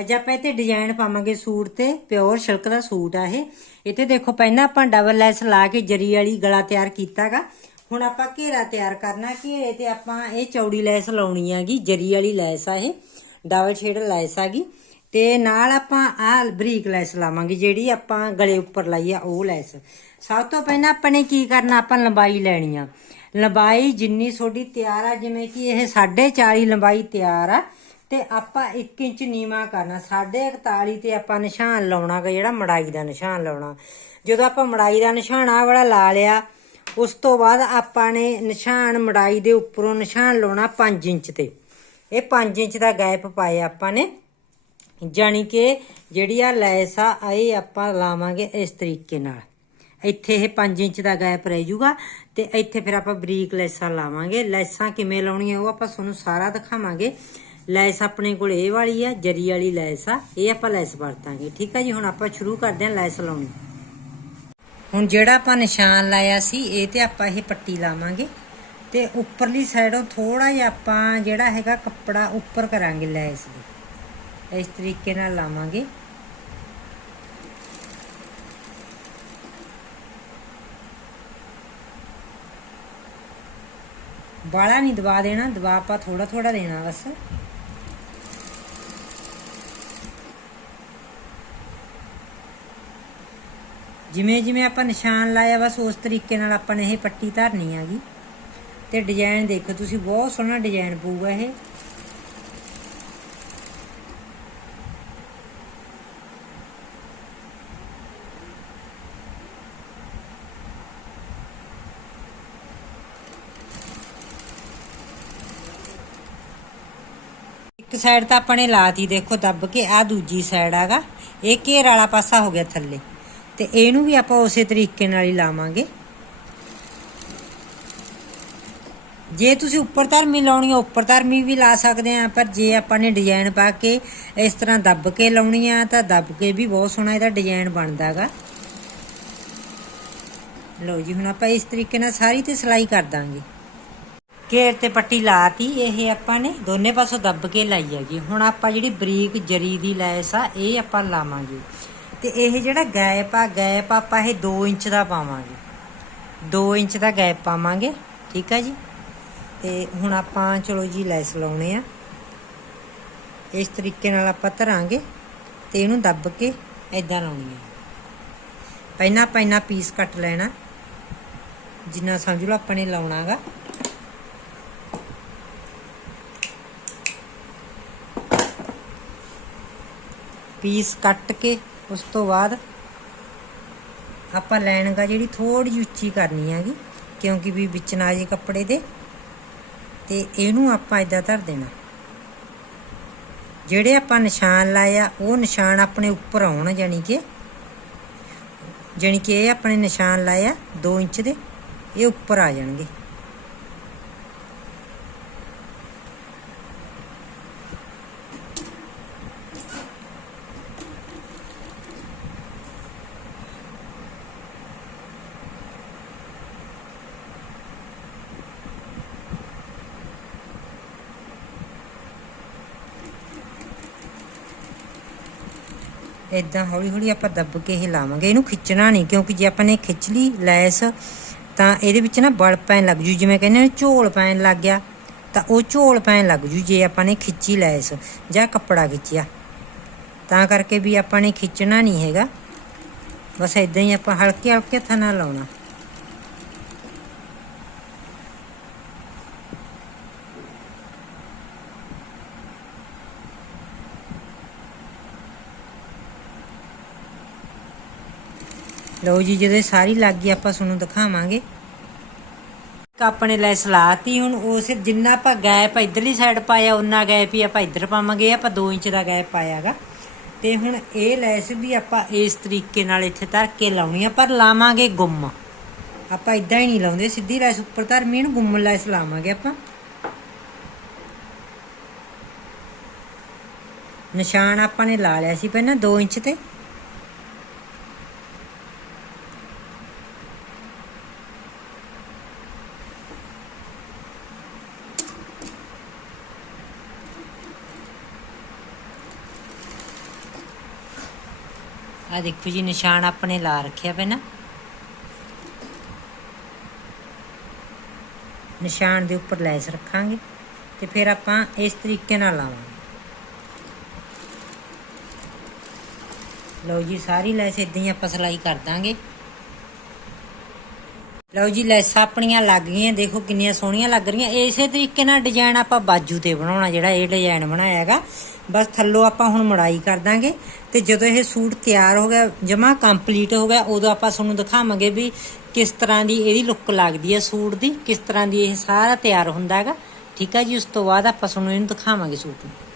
ਅੱਜ ਆਪਾਂ ਇੱਥੇ ਡਿਜ਼ਾਈਨ ਪਾਵਾਂਗੇ ਸੂਟ ਤੇ ਪਿਓਰ ਸਿਲਕ ਦਾ ਸੂਟ ਆ ਇਹ। ਇੱਥੇ ਦੇਖੋ, ਪਹਿਲਾਂ ਆਪਾਂ ਡਬਲ ਲੈਸ ਲਾ ਕੇ ਜਰੀ ਵਾਲੀ ਗਲਾ ਤਿਆਰ ਕੀਤਾਗਾ। ਹੁਣ ਆਪਾਂ ਘੇਰਾ ਤਿਆਰ ਕਰਨਾ, ਘੇਰੇ ਤੇ ਆਪਾਂ ਇਹ ਚੌੜੀ ਲੈਸ ਲਾਉਣੀ ਹੈਗੀ, ਜਰੀ ਵਾਲੀ ਲੈਸ ਆ ਇਹ। ਡਬਲ ਸ਼ੇਡ ਲੈਸ ਹੈਗੀ। ਤੇ ਨਾਲ ਆਪਾਂ ਆਹ ਬਰੀਕ ਲੈਸ ਲਾਵਾਂਗੇ, ਜਿਹੜੀ ਆਪਾਂ ਗਲੇ ਉੱਪਰ ਲਾਈ ਆ, ਉਹ ਲੈਸ ਸਭ ਤੋਂ ਪਹਿਲਾਂ ਆਪਾਂ ਨੇ ਕੀ ਕਰਨਾ, ਆਪਾਂ ਲੰਬਾਈ ਲੈਣੀ ਆ। ਲੰਬਾਈ ਜਿੰਨੀ ਤੁਹਾਡੀ ਤਿਆਰ ਆ, ਜਿਵੇਂ ਕਿ ਇਹ 4.5 ਲੰਬਾਈ ਤਿਆਰ ਆ। ਤੇ ਆਪਾਂ 1 ਇੰਚ ਨੀਵਾ ਕਰਨਾ। 41 ਤੇ ਆਪਾਂ ਨਿਸ਼ਾਨ ਲਾਉਣਾ ਗਾ, ਜਿਹੜਾ ਮੜਾਈ ਦਾ ਨਿਸ਼ਾਨ ਲਾਉਣਾ। ਜਦੋਂ ਆਪਾਂ ਮੜਾਈ ਦਾ ਨਿਸ਼ਾਨ ਆ ਵਾਲਾ ਲਾ ਲਿਆ, ਉਸ ਤੋਂ ਬਾਅਦ ਆਪਾਂ ਨੇ ਨਿਸ਼ਾਨ ਮੜਾਈ ਦੇ ਉੱਪਰੋਂ ਨਿਸ਼ਾਨ ਲਾਉਣਾ 5 ਇੰਚ ਤੇ। ਇਹ 5 ਇੰਚ ਦਾ ਗੈਪ ਪਾਇਆ ਆਪਾਂ ਨੇ। ਜਾਣੀ ਕਿ ਜਿਹੜੀ ਆ ਲੈਸ ਆ ਇਹ ਆਪਾਂ ਲਾਵਾਂਗੇ ਇਸ ਤਰੀਕੇ ਨਾਲ। ਇੱਥੇ ਇਹ 5 ਇੰਚ ਦਾ ਗੈਪ ਰਹਿ ਜੂਗਾ ਤੇ ਇੱਥੇ ਫਿਰ ਆਪਾਂ ਬਰੀਕ ਲੈਸਾਂ ਲਾਵਾਂਗੇ। ਲੈਸਾਂ ਕਿਵੇਂ ਲਾਉਣੀਆਂ ਉਹ ਆਪਾਂ ਤੁਹਾਨੂੰ ਸਾਰਾ ਦਿਖਾਵਾਂਗੇ। ਲੈਸ ਆਪਣੇ ਕੋਲ ਇਹ ਵਾਲੀ ਆ, ਜਰੀ ਵਾਲੀ ਲੈਸ ਆ, ਇਹ ਆਪਾਂ ਲੈਸ ਵਰਤਾਂਗੇ। ਠੀਕ ਆ ਜੀ, ਹੁਣ ਆਪਾਂ ਸ਼ੁਰੂ ਕਰਦੇ ਹਾਂ ਲੈਸ ਲਾਉਣੀ। ਹੁਣ ਜਿਹੜਾ ਆਪਾਂ ਨਿਸ਼ਾਨ ਲਾਇਆ ਸੀ, ਇਹ ਤੇ ਆਪਾਂ ਇਹ ਪੱਟੀ ਲਾਵਾਂਗੇ। ਤੇ ਉੱਪਰਲੀ ਸਾਈਡੋਂ ਥੋੜਾ ਜਿਹਾ ਆਪਾਂ ਜਿਹੜਾ ਹੈਗਾ ਕੱਪੜਾ ਉੱਪਰ ਕਰਾਂਗੇ ਲੈਸ ਦੇ ਇਸ ਤਰੀਕੇ ਨਾਲ ਲਾਵਾਂਗੇ। ਬਾਲਾ ਨਹੀਂ ਦਬਾ ਦੇਣਾ, ਦਬਾ ਆਪਾਂ ਥੋੜਾ ਥੋੜਾ ਦੇਣਾ ਬਸ। ਜਿਵੇਂ ਜਿਵੇਂ ਆਪਾਂ ਨਿਸ਼ਾਨ ਲਾਇਆ, ਬਸ ਉਸ ਤਰੀਕੇ ਨਾਲ ਆਪਾਂ ਨੇ ਇਹ ਪੱਟੀ ਧਰਨੀ ਹੈਗੀ। ਤੇ ਡਿਜ਼ਾਈਨ ਦੇਖੋ, ਤੁਸੀਂ ਬਹੁਤ ਸੋਹਣਾ ਡਿਜ਼ਾਈਨ ਪਊਗਾ ਇਹ। ਇੱਕ ਸਾਈਡ ਤਾਂ ਆਪਾਂ ਨੇ ਲਾਤੀ, ਦੇਖੋ ਦੱਬ ਕੇ ਆ ਦੂਜੀ ਸਾਈਡ ਆਗਾ ਇਹ ਘੇਰ ਵਾਲਾ ਪਾਸਾ ਹੋ ਗਿਆ ਥੱਲੇ। ਤੇ ਇਹਨੂੰ ਵੀ ਆਪਾਂ ਉਸੇ ਤਰੀਕੇ ਨਾਲ ਹੀ ਲਾਵਾਂਗੇ। ਜੇ ਤੁਸੀਂ ਉੱਪਰ ਧਰਮੀ ਲਾਉਣੀ ਹੈ ਉੱਪਰ ਧਰਮੀ ਵੀ ਲਾ ਸਕਦੇ ਆ, ਪਰ ਜੇ ਆਪਾਂ ਨੇ ਡਿਜ਼ਾਈਨ ਪਾ ਕੇ ਇਸ ਤਰ੍ਹਾਂ ਦੱਬ ਕੇ ਲਾਉਣੀ ਆ, ਤਾਂ ਦੱਬ ਕੇ ਵੀ ਬਹੁਤ ਸੋਹਣਾ ਇਹਦਾ ਡਿਜ਼ਾਈਨ ਬਣਦਾਗਾ ਲਓ ਜੀ, ਹੁਣ ਆਪਾਂ ਇਸ ਤਰੀਕੇ ਨਾਲ ਸਾਰੀ ਤੇ ਸਿਲਾਈ ਕਰ ਦਾਂਗੇ। ਘੇਰ ਤੇ ਪੱਟੀ ਲਾਤੀ, ਇਹ ਆਪਾਂ ਨੇ ਦੋਨੇ ਪਾਸੋਂ ਦੱਬ ਕੇ ਲਾਈ ਹੈਗੀ। ਹੁਣ ਆਪਾਂ ਜਿਹੜੀ ਬਰੀਕ ਜਰੀ ਦੀ ਲੈਸ ਆ, ਇਹ ਆਪਾਂ ਲਾਵਾਂਗੇ। ਤੇ ਇਹ ਜਿਹੜਾ ਗੈਪ ਆ, ਗੈਪ ਆਪਾਂ ਇਹ 2 ਇੰਚ ਦਾ ਪਾਵਾਂਗੇ। 2 ਇੰਚ ਦਾ ਗੈਪ ਪਾਵਾਂਗੇ, ਠੀਕ ਆ ਜੀ? ਤੇ ਹੁਣ ਆਪਾਂ ਚਲੋ ਜੀ ਲੈਸ ਲਾਉਣੇ ਆ। ਇਸ ਤਰੀਕੇ ਨਾਲ ਆਪਾਂ ਧਰਾਂਗੇ ਤੇ ਇਹਨੂੰ ਦੱਬ ਕੇ ਐਦਾਂ ਲਾਉਣੀ ਆ। ਪਹਿਲਾਂ ਪਹਿਲਾਂ ਪੀਸ ਕੱਟ ਲੈਣਾ। ਜਿੰਨਾ ਸਮਝ ਲਓ ਆਪਾਂ ਨੇ ਲਾਉਣਾਗਾ। ਪੀਸ ਕੱਟ ਕੇ ਉਸ ਤੋਂ ਬਾਅਦ ਆਪਾਂ ਲਾਈਨ ਗਾ ਜਿਹੜੀ ਥੋੜੀ ਜਿਹੀ ਉੱਚੀ ਕਰਨੀ ਹੈਗੀ, ਕਿਉਂਕਿ ਵੀ ਵਿੱਚ ਨਾ ਜੇ ਕੱਪੜੇ ਦੇ, ਤੇ ਇਹਨੂੰ ਆਪਾਂ ਇਦਾਂ ਧਰ ਦੇਣਾ। ਜਿਹੜੇ ਆਪਾਂ ਨਿਸ਼ਾਨ ਲਾਏ ਆ, ਉਹ ਨਿਸ਼ਾਨ ਆਪਣੇ ਉੱਪਰ ਆਉਣ ਜਾਨੀ ਕਿ ਜਾਨੀ ਕਿ ਇਹ ਆਪਣੇ ਨਿਸ਼ਾਨ ਲਾਏ ਆ 2 ਇੰਚ ਦੇ, ਇਹ ਉੱਪਰ ਆ ਜਾਣਗੇ। ਇਦਾਂ ਹੌਲੀ ਹੌਲੀ ਆਪਾਂ ਦੱਬ ਕੇ ਹੀ ਲਾਵਾਂਗੇ। ਇਹਨੂੰ ਖਿੱਚਣਾ ਨਹੀਂ, ਕਿਉਂਕਿ ਜੇ ਆਪਾਂ ਨੇ ਖਿੱਚ ਲਈ ਲੈਸ, ਤਾਂ ਇਹਦੇ ਵਿੱਚ ਨਾ ਬਲ ਪੈਣ ਲੱਗ ਜੂ। ਜਿਵੇਂ ਕਹਿੰਦੇ ਨੇ ਝੋਲ ਪੈਣ ਲੱਗ ਗਿਆ, ਤਾਂ ਉਹ ਝੋਲ ਪੈਣ ਲੱਗ ਜੂ ਜੇ ਆਪਾਂ ਨੇ ਖਿੱਚੀ ਲੈਸ ਜਾਂ ਕੱਪੜਾ ਖਿੱਚਿਆ। ਤਾਂ ਕਰਕੇ ਵੀ ਆਪਾਂ ਨੇ ਖਿੱਚਣਾ ਨਹੀਂ ਹੈਗਾ। ਬਸ ਇਦਾਂ ਹੀ ਆਪਾਂ ਹਲਕੇ ਹਲਕੇ ਹੱਥਾਂ ਨਾਲ ਲਾਉਣਾ। ਲਓ ਜੀ, ਜਦੋਂ ਇਹ ਸਾਰੀ ਲੱਗ ਗਈ, ਆਪਾਂ ਤੁਹਾਨੂੰ ਦਿਖਾਵਾਂਗੇ। ਆਪਣੇ ਲੈਸ ਲਾਤੀ ਹੁਣ ਉਸ ਜਿੰਨਾ ਆਪਾਂ ਗੈਪ ਇਧਰਲੀ ਸਾਈਡ ਪਾਇਆ ਉਹਨਾਂ ਗੈਪ ਹੀ ਆਪਾਂ ਇੱਧਰ ਪਾਵਾਂਗੇ ਆਪਾਂ 2 ਇੰਚ ਦਾ ਗੈਪ ਪਾਇਆਗਾ। ਤੇ ਹੁਣ ਇਹ ਲੈਸ ਵੀ ਆਪਾਂ ਇਸ ਤਰੀਕੇ ਨਾਲ ਇੱਥੇ ਧਰ ਕੇ ਲਾਉਣੀ ਆ, ਪਰ ਲਾਵਾਂਗੇ ਗੁੰਮ। ਆਪਾਂ ਇਦਾਂ ਹੀ ਨਹੀਂ ਲਾਉਂਦੇ, ਸਿੱਧੀ ਲੈਸ ਉੱਪਰ ਧਰਮੀ ਇਹਨੂੰ ਗੁੰਮ ਲੈਸ ਲਾਵਾਂਗੇ ਆਪਾਂ। ਨਿਸ਼ਾਨ ਆਪਾਂ ਨੇ ਲਾ ਲਿਆ ਸੀ ਪਹਿਲਾਂ 2 ਇੰਚ ਤੇ। ਆ ਦੇਖੋ ਜੀ, ਨਿਸ਼ਾਨ ਆਪਣੇ ਲਾ ਰੱਖਿਆ ਪਹਿਲਾਂ ਨਿਸ਼ਾਨ ਦੇ ਉੱਪਰ ਲੈਸ ਰੱਖਾਂਗੇ ਤੇ ਫਿਰ ਆਪਾਂ ਇਸ ਤਰੀਕੇ ਨਾਲ ਲਾਵਾਂਗੇ। ਲਓ ਜੀ, ਸਾਰੀ ਲੈਸ ਇਦਾਂ ਹੀ ਆਪਾਂ ਸਲਾਈ ਕਰ ਦਾਂਗੇ। ਲਓ ਜੀ ਲੈਸਾਂ ਆਪਣੀਆਂ ਲੱਗ ਗਈਆਂ, ਦੇਖੋ ਕਿੰਨੀਆਂ ਸੋਹਣੀਆਂ ਲੱਗ ਰਹੀਆਂ। ਇਸੇ ਤਰੀਕੇ ਨਾਲ ਡਿਜ਼ਾਈਨ ਆਪਾਂ ਬਾਜੂ ਤੇ ਬਣਾਉਣਾ, ਜਿਹੜਾ ਇਹ ਡਿਜ਼ਾਈਨ ਬਣਾਇਆ ਹੈਗਾ। ਬਸ ਥੱਲੋਂ ਆਪਾਂ ਹੁਣ ਮੜਾਈ ਕਰ ਦਾਂਗੇ। ਤੇ ਜਦੋਂ ਇਹ ਸੂਟ ਤਿਆਰ ਹੋ ਗਿਆ, ਜਮਾ ਕੰਪਲੀਟ ਹੋ ਗਿਆ, ਉਦੋਂ ਆਪਾਂ ਤੁਹਾਨੂੰ ਦਿਖਾਵਾਂਗੇ ਵੀ ਕਿਸ ਤਰ੍ਹਾਂ ਦੀ ਇਹਦੀ ਲੁੱਕ ਲੱਗਦੀ ਹੈ ਸੂਟ ਦੀ, ਕਿਸ ਤਰ੍ਹਾਂ ਦੀ ਇਹ ਸਾਰਾ ਤਿਆਰ ਹੁੰਦਾ ਹੈਗਾ। ਠੀਕ ਹੈ ਜੀ, ਉਸ ਤੋਂ ਬਾਅਦ ਆਪਾਂ ਤੁਹਾਨੂੰ ਇਹਨੂੰ ਦਿਖਾਵਾਂਗੇ ਸੂਟ ਨੂੰ।